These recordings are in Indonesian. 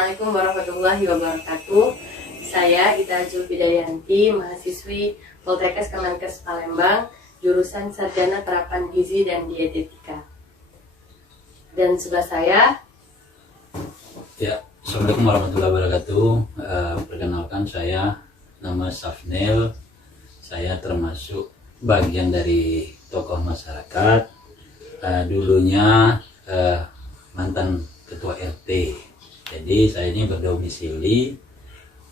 Assalamualaikum warahmatullahi wabarakatuh. Saya Ita Zulfidayanti, mahasiswi Poltekkes Kemenkes Palembang, jurusan Sarjana Terapan Gizi dan Dietetika. Dan sebelah saya, ya, Assalamualaikum warahmatullahi wabarakatuh. Perkenalkan, saya nama Safnel. Saya termasuk bagian dari tokoh masyarakat. Dulunya mantan ketua RT. Jadi saya ini berdomisili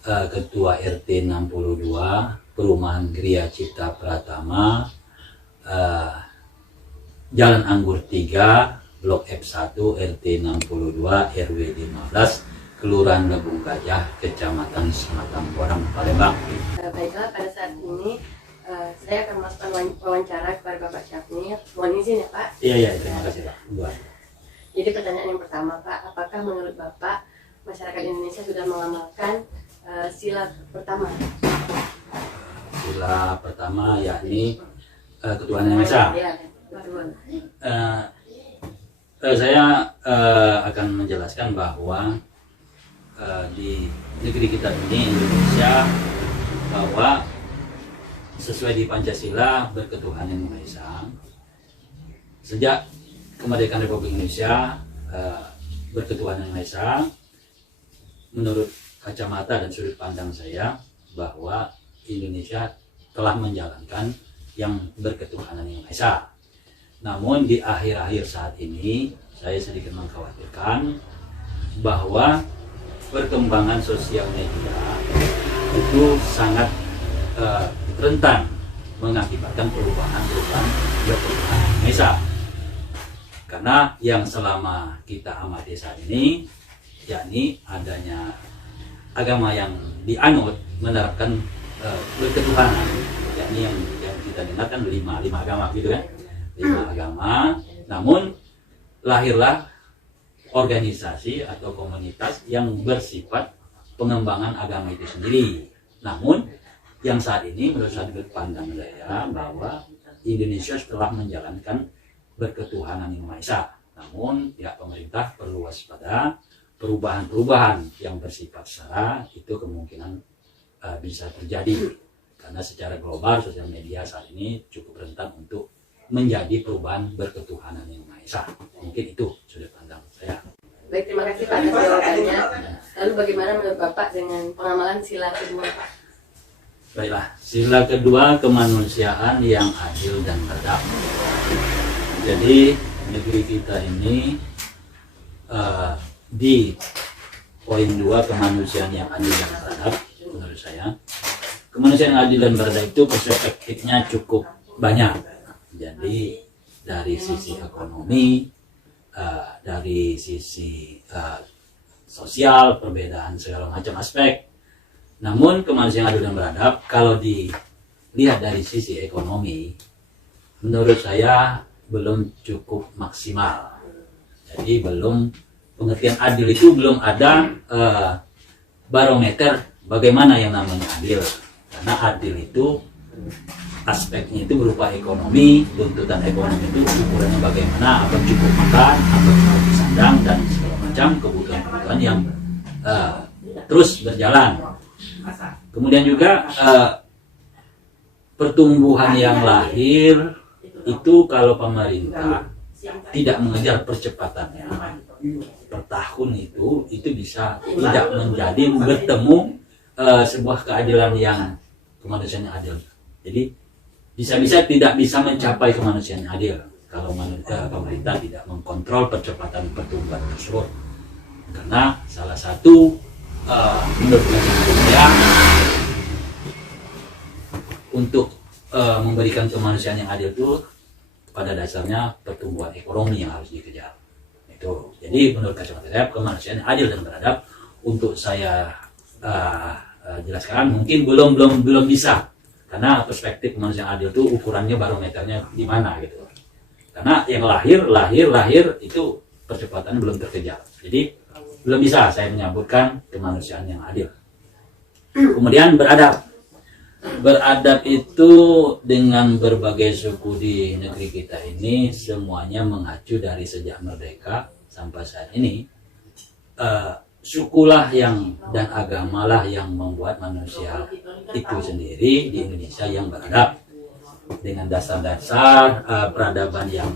ketua RT 62 Perumahan Gria Cipta Pratama, Jalan Anggur 3, Blok F1, RT 62, RW 15, Kelurahan Lebung Gajah, Kecamatan Sematang Porang, Palembang. baiklah, pada saat ini saya akan melakukan wawancara kepada Bapak Syafnil. Mohon izin ya Pak. Iya, terima kasih Pak. Jadi pertanyaan yang pertama Pak, apakah menurut Bapak masyarakat Indonesia sudah mengamalkan sila pertama? Sila pertama yakni ketuhanan yang Esa. Ya, betul. Saya akan menjelaskan bahwa di negeri kita ini, Indonesia, bahwa sesuai di Pancasila berketuhanan yang Maha Esa. Sejak kemerdekaan Republik Indonesia berketuhanan yang Maha Esa, menurut kacamata dan sudut pandang saya, bahwa Indonesia telah menjalankan yang berketuhanan yang Maha Esa. Namun di akhir-akhir saat ini saya sedikit mengkhawatirkan bahwa perkembangan sosial media itu sangat rentan mengakibatkan perubahan berketuhanan yang Maha Esa. Karena yang selama kita amati saat ini, yakni adanya agama yang dianut menerapkan berketuhanan, yakni yang kita dengarkan lima agama gitu kan, 5 agama. Namun lahirlah organisasi atau komunitas yang bersifat pengembangan agama itu sendiri. Namun yang saat ini menurut sudut pandang saya bahwa Indonesia setelah menjalankan berketuhanan yang Maha Esa. Namun pihak pemerintah perlu waspada perubahan-perubahan yang bersifat sara itu kemungkinan bisa terjadi karena secara global sosial media saat ini cukup rentan untuk menjadi perubahan berketuhanan yang Maha Esa. Mungkin itu sudut pandang saya. Baik, terima kasih Pak atas jawabannya. Lalu bagaimana menurut Bapak dengan pengamalan sila kedua Pak? Baiklah, sila kedua kemanusiaan yang adil dan beradab. Jadi negeri kita ini di poin 2 kemanusiaan yang adil dan beradab, menurut saya kemanusiaan yang adil dan beradab itu perspektifnya cukup banyak. Jadi dari sisi ekonomi, dari sisi sosial, perbedaan segala macam aspek. Namun kemanusiaan adil dan beradab kalau dilihat dari sisi ekonomi, menurut saya belum cukup maksimal. Jadi pengertian adil itu belum ada barometer bagaimana yang namanya adil. Karena adil itu aspeknya itu berupa ekonomi, tuntutan ekonomi itu ukurannya bagaimana, apa cukup makan, apa cukup sandang, dan segala macam kebutuhan-kebutuhan yang terus berjalan. Kemudian juga pertumbuhan yang lahir itu kalau pemerintah tidak mengejar percepatannya per tahun itu bisa tidak menjadi bertemu sebuah keadilan yang kemanusiaan yang adil. Jadi bisa-bisa tidak bisa mencapai kemanusiaan yang adil kalau pemerintah tidak mengkontrol percepatan pertumbuhan tersebut. Karena salah satu menurut saya untuk memberikan kemanusiaan yang adil itu pada dasarnya pertumbuhan ekonomi yang harus dikejar. Itu. Jadi menurut kacamata saya kemanusiaan yang adil dan beradab untuk saya jelaskan mungkin belum bisa. Karena perspektif kemanusiaan adil itu ukurannya barometernya di mana gitu. Karena yang lahir itu percepatannya belum terkejar. Jadi belum bisa saya menyebutkan kemanusiaan yang adil. Kemudian beradab. Beradab itu dengan berbagai suku di negeri kita ini semuanya mengacu dari sejak merdeka sampai saat ini sukulah yang dan agamalah yang membuat manusia itu sendiri di Indonesia yang beradab dengan dasar-dasar peradaban yang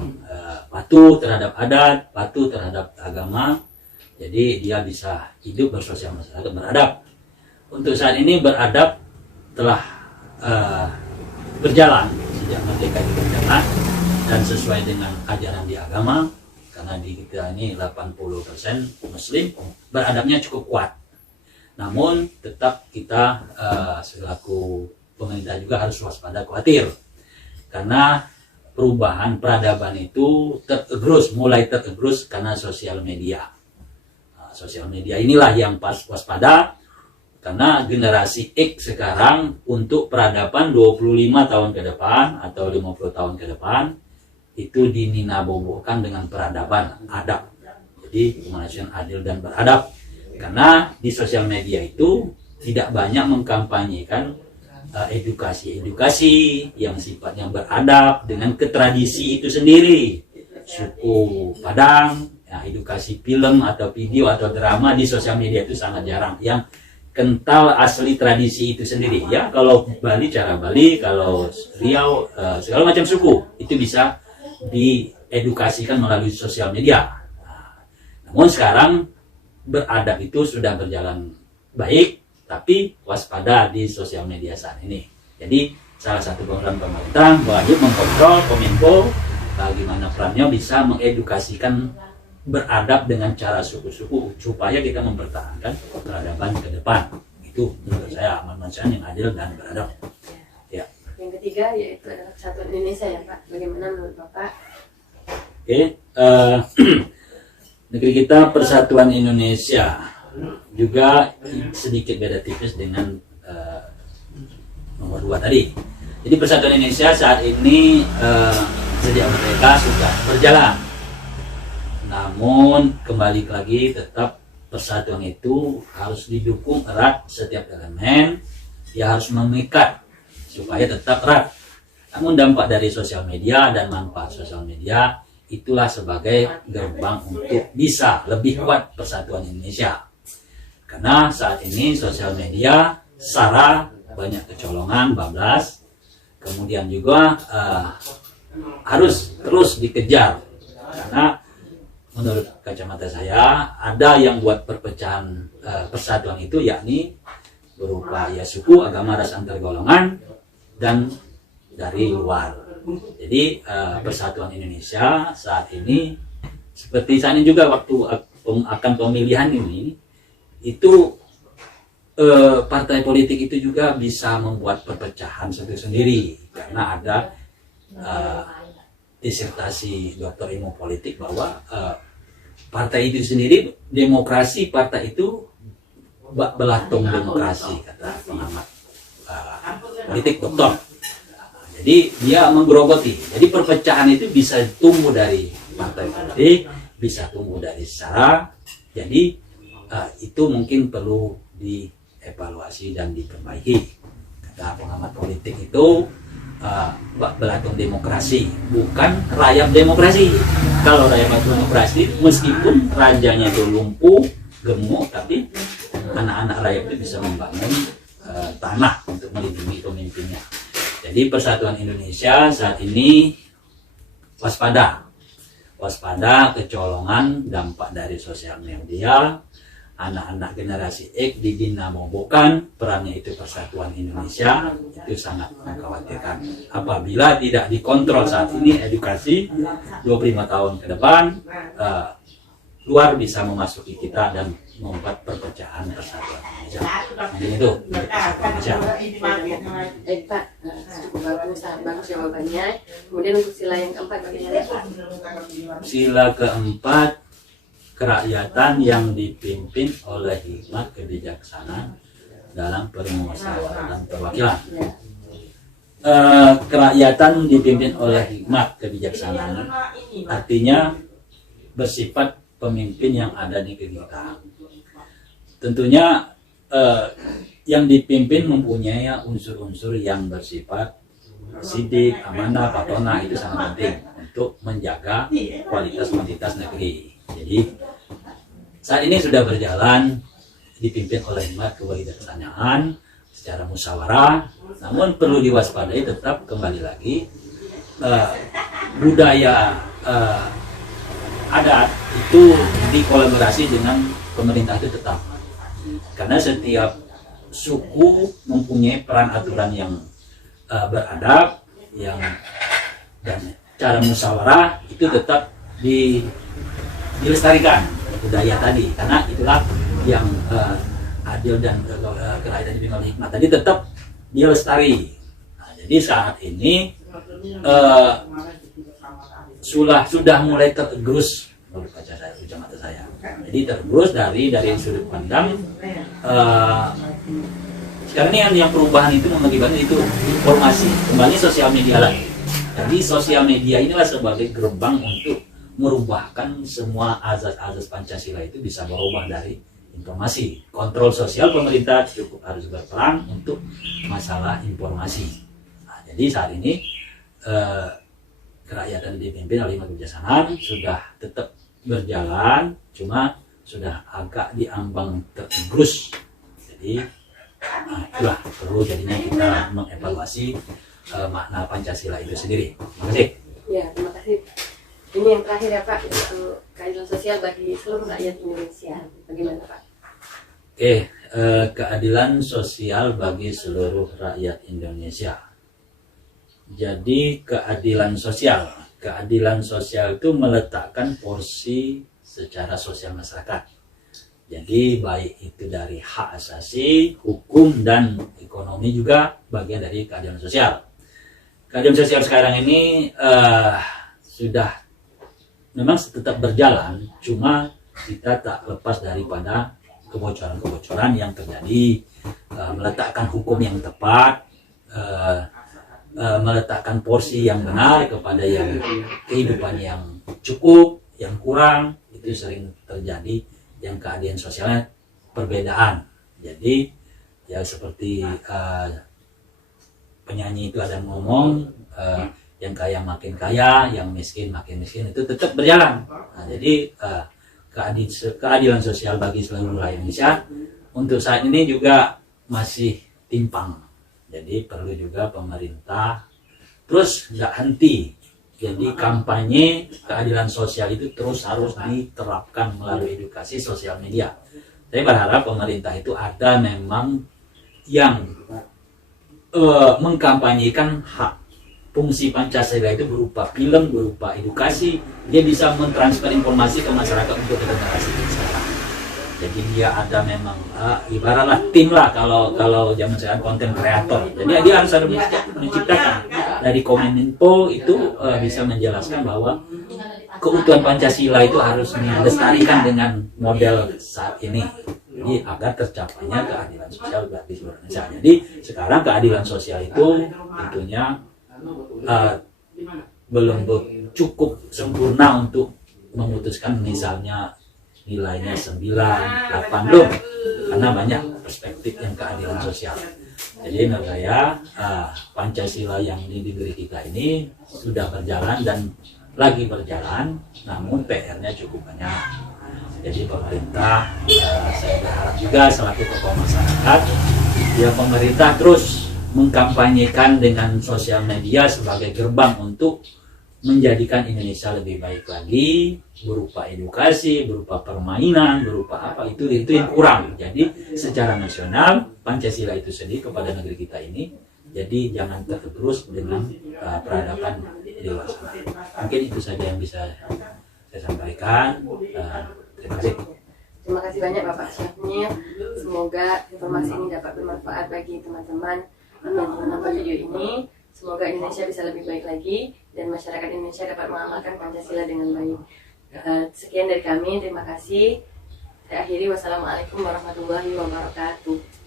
patuh terhadap adat, patuh terhadap agama. Jadi dia bisa hidup bersosial masyarakat beradab. Untuk saat ini beradab telah berjalan sejak merdeka itu berjalan dan sesuai dengan ajaran di agama, karena di kita ini 80% Muslim, beradabnya cukup kuat. Namun tetap kita selaku pemerintah juga harus waspada, khawatir karena perubahan peradaban itu mulai tergerus karena sosial media. Sosial media inilah yang pas waspada, karena generasi X sekarang untuk peradaban 25 tahun ke depan atau 50 tahun ke depan itu dininabobokan dengan peradaban, adab. Jadi kemanusiaan adil dan beradab. Karena di sosial media itu tidak banyak mengkampanyekan edukasi yang sifatnya beradab dengan ketradisi itu sendiri. Suku Padang, edukasi film atau video atau drama di sosial media itu sangat jarang. Yang kental asli tradisi itu sendiri. Ya, kalau Bali cara Bali, kalau Riau segala macam suku itu bisa diedukasikan melalui sosial media. Namun sekarang beradab itu sudah berjalan baik, tapi waspada di sosial media saat ini. Jadi salah satu program pemerintah wajib mengkontrol Kominfo bagaimana perannya bisa mengedukasikan beradab dengan cara suku-suku supaya kita mempertahankan peradaban ke depan. Itu menurut saya kemanusiaan yang adil dan beradab. Ya. Yang ketiga yaitu adalah kesatuan Indonesia ya Pak. Bagaimana menurut Bapak? Oke, negeri kita Persatuan Indonesia juga sedikit beda tipis dengan nomor 2 tadi. Jadi Persatuan Indonesia saat ini sejak merdeka sudah berjalan. Namun kembali lagi tetap persatuan itu harus didukung erat setiap elemen, ya harus memikat supaya tetap erat. Namun dampak dari sosial media dan manfaat sosial media itulah sebagai gerbang untuk bisa lebih kuat persatuan Indonesia. Karena saat ini sosial media sara banyak kecolongan, bablas, kemudian juga harus terus dikejar. Karena menurut kacamata saya ada yang buat perpecahan persatuan itu, yakni berupa ya suku, agama, ras antar golongan dan dari luar. Jadi persatuan Indonesia saat ini seperti saat ini juga waktu akan pemilihan ini itu partai politik itu juga bisa membuat perpecahan sendiri karena ada disertasi doktor ilmu politik bahwa partai itu sendiri demokrasi, partai itu belatung demokrasi, kata pengamat politik doktor. Jadi dia menggerogoti. Jadi perpecahan itu bisa tumbuh dari partai politik, bisa tumbuh dari sara. Jadi itu mungkin perlu dievaluasi dan diperbaiki. Kata pengamat politik itu belatung demokrasi, bukan rayap demokrasi. Kalau rayap demokrasi, meskipun rajanya itu lumpuh, gemuk, tapi anak-anak rakyat itu bisa membangun tanah untuk melindungi pemimpinnya. Jadi persatuan Indonesia saat ini waspada kecolongan dampak dari sosial media. Anak-anak generasi X didinamobokan, perannya itu persatuan Indonesia, itu sangat mengkhawatirkan. Apabila tidak dikontrol saat ini edukasi 25 tahun ke depan, luar bisa memasuki kita dan membuat perpecahan persatuan Indonesia. Jadi itu Indonesia. Pak, cukup bagus jawabannya. Kemudian untuk sila yang keempat bagaimana Pak? Sila keempat, kerakyatan yang dipimpin oleh hikmat kebijaksanaan dalam permusyawaratan perwakilan. Kerakyatan dipimpin oleh hikmat kebijaksanaan artinya bersifat pemimpin yang ada di kita. Tentunya yang dipimpin mempunyai unsur-unsur yang bersifat sidik, amanah, patona, itu sangat penting untuk menjaga kualitas kuantitas negeri. Jadi saat ini sudah berjalan dipimpin oleh kewalidatanaan secara musyawarah. Namun perlu diwaspadai tetap kembali lagi budaya adat itu dikolaborasi dengan pemerintah itu tetap, karena setiap suku mempunyai peran aturan yang beradab yang dan cara musyawarah itu tetap dilestarikan budaya tadi, karena itulah yang adil dan kerakyatan dipimpin oleh hikmat tadi tetap dilestari. Nah, jadi saat ini sudah mulai tergerus menurut kaca saya, kacamata saya. Jadi tergerus dari sudut pandang sekarang ini yang perubahan itu mengakibatkan itu informasi kembali sosial media lagi. Jadi sosial media inilah sebagai gerbang untuk merubahkan semua azas-azas Pancasila itu bisa berubah dari informasi. Kontrol sosial pemerintah cukup harus berperan untuk masalah informasi. Nah, jadi saat ini kerakyatan dipimpin oleh hikmat kebijaksanaan sudah tetap berjalan, cuma sudah agak diambang tergerus. Jadi itulah perlu jadinya kita mengevaluasi makna Pancasila itu sendiri. Terima kasih. Ya, terima kasih. Ini yang terakhir ya Pak, keadilan sosial bagi seluruh rakyat Indonesia. Bagaimana Pak? Oke, keadilan sosial bagi seluruh rakyat Indonesia. Jadi keadilan sosial itu meletakkan porsi secara sosial masyarakat. Jadi baik itu dari hak asasi, hukum, dan ekonomi juga bagian dari keadilan sosial. Keadilan sosial sekarang ini sudah memang tetap berjalan, cuma kita tak lepas daripada kebocoran-kebocoran yang terjadi, meletakkan hukum yang tepat, meletakkan porsi yang benar kepada yang kehidupan yang cukup, yang kurang, itu sering terjadi yang keadilan sosialnya perbedaan. Jadi ya seperti penyanyi itu ada ngomong, yang kaya makin kaya, yang miskin makin miskin, itu tetap berjalan. Nah, jadi keadilan sosial bagi seluruh rakyat Indonesia untuk saat ini juga masih timpang. Jadi perlu juga pemerintah terus nggak henti. Jadi kampanye keadilan sosial itu terus harus diterapkan melalui edukasi sosial media. Saya berharap pemerintah itu ada memang yang mengkampanyekan hak fungsi Pancasila itu berupa film, berupa edukasi. Dia bisa mentransfer informasi ke masyarakat untuk generasi sekarang. Jadi dia ada memang ibaratlah tim lah kalau zaman sekarang konten kreator. Jadi dia harus ada menciptakan dari Kominfo itu bisa menjelaskan bahwa keutuhan Pancasila itu harus dilestarikan dengan model saat ini. Jadi agar tercapainya keadilan sosial bagi seluruh Indonesia. Jadi sekarang keadilan sosial itu tentunya belum cukup sempurna untuk memutuskan misalnya nilainya 9, 8 belum, karena banyak perspektif yang keadilan sosial. Jadi menurut saya Pancasila yang di negeri kita ini sudah berjalan dan lagi berjalan, namun PR-nya cukup banyak. Jadi pemerintah, saya berharap juga selaku tokoh masyarakat, ya pemerintah terus mengkampanyekan dengan sosial media sebagai gerbang untuk menjadikan Indonesia lebih baik lagi, berupa edukasi, berupa permainan, berupa apa itu yang kurang. Jadi secara nasional Pancasila itu sendiri kepada negeri kita ini, jadi jangan tergerus dengan peradaban dewasa. Mungkin itu saja yang bisa saya sampaikan. Terima kasih. Terima kasih banyak Bapak Syafnil. Semoga informasi ini dapat bermanfaat bagi teman-teman yang menonton video ini. Semoga Indonesia bisa lebih baik lagi dan masyarakat Indonesia dapat mengamalkan Pancasila dengan baik. Sekian dari kami, terima kasih. Saya akhiri, wassalamualaikum warahmatullahi wabarakatuh.